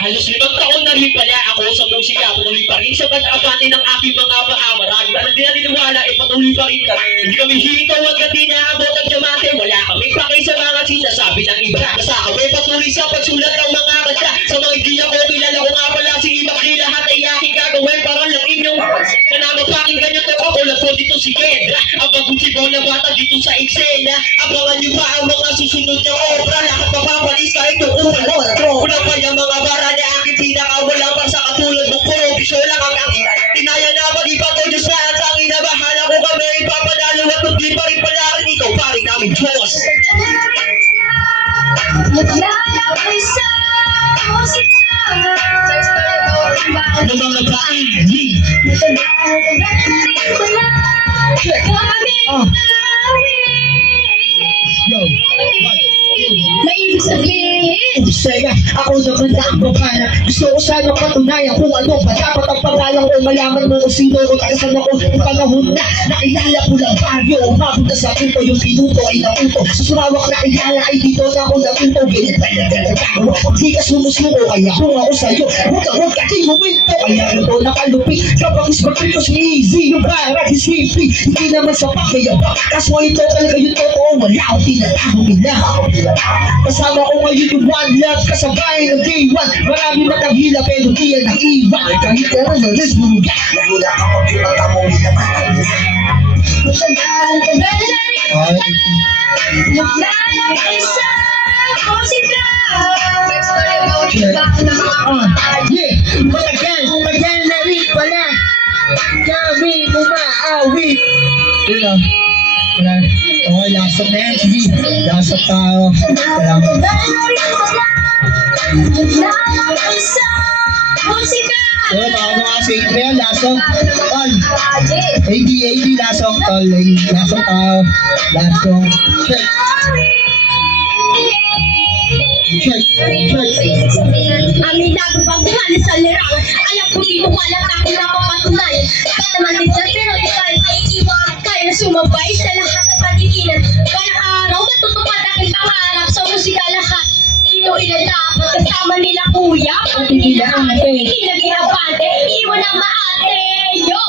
Halos 5 taon na rin pala ako sa musika. Patuloy pa rin sa pag-abante ng aking mga paa. Marami na din naniniwala, patuloy pa rin kami. Hindi kami hintaw hanggang di naabot ang diamante. Wala kami pakay sa mga sinasabi ng iba. Basta kami patuloy sa pagsulat ng mga kanta. Sa mga hindi ako kilala ko nga pala si Iba. Di lahat ay aking gagawin para lang inyong kanama pakinggan nyo to. Ako lang po dito si Kendra. Ang pagkutibong na bata dito sa eksena. Abangan nyo pa ang mga susunod na obra. Lahat mapapalis kahit yung unang pa yung mga bara na aking pinakawala pa sa katulad mo. Puro bisyo lang ang aking tinaya na mag-ipato Diyos na ang tangin na bahala ko kami ipapadalo at hindi pa rin pala ikaw pa rin kami Diyos. Naglalakay sa musika Ano mga paagi? na ibig sabihin Sega, ako naman na ang babana. Gusto ko sana patunayan kung ano ba dapat ang pangalan ko. Malaman mo kung sino ko, tagasan ako. Yung panahon na nakilala ko lang baryo. Umabot na sa punto, yung pinuto ay naputo. Sa sumawak na kilala ay dito na ako naputo. Ganyan talaga ako. Di ka sumusuko, kaya kung ako sa'yo. Huwag ka di momento. Kaya ito nakalupit. Kapag isbagin ko si Easy, yung para si Simply. Hindi naman sapat kaya ba? Kaso ito talaga yung totoo. Wala akong tinatahong ina. Kasama ko ngayon yung one love. Kasabay ng day one. Marami matagila pero di yan ang iwan. Kahit ka na naluluga. Wala ka pag pinata mo minamatag na. Matagal-tagal na rin pala naglalakay sa musika. Yeah, matagal na rin pala kami umaawit. Okay, lasok na yan. Sige, lasok tayo. Salamat. Naglalakay sa musika. So, baka mga safe na yan, lasok. Tol, AD, lasok. Tol, lasok tayo. Lasok. Check. Amin na baguhan sa lirangan. Alam ko di mo wala tayo napapatunayan. Ba't naman tignan pero ikaw ay iwan. Kaya sumabay sa lahat ng panigilan. Balang araw matutupad aking pangarap sa musika lahat. Ino dapat kasama nila kuya. Pati nila ate. Hindi naging abante. Iwan ang maate. Yo!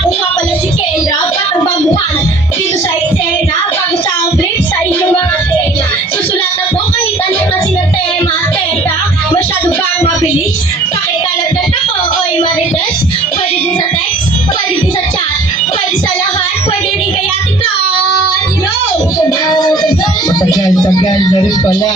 Ako nga pala si Kendra. Batang baguhan. Dito sa eksena. Bago sa flip sa inyong mga tema. Susulatan ko kahit anong klase ng tema. Teka, masyado bang mabilis? Pakikalagdag ako oy marites. Pwede din sa text. Pwede din sa chat. Pwede sa lahat. Pwede rin kay Ate Kat. Yo! Matagal na rin pala.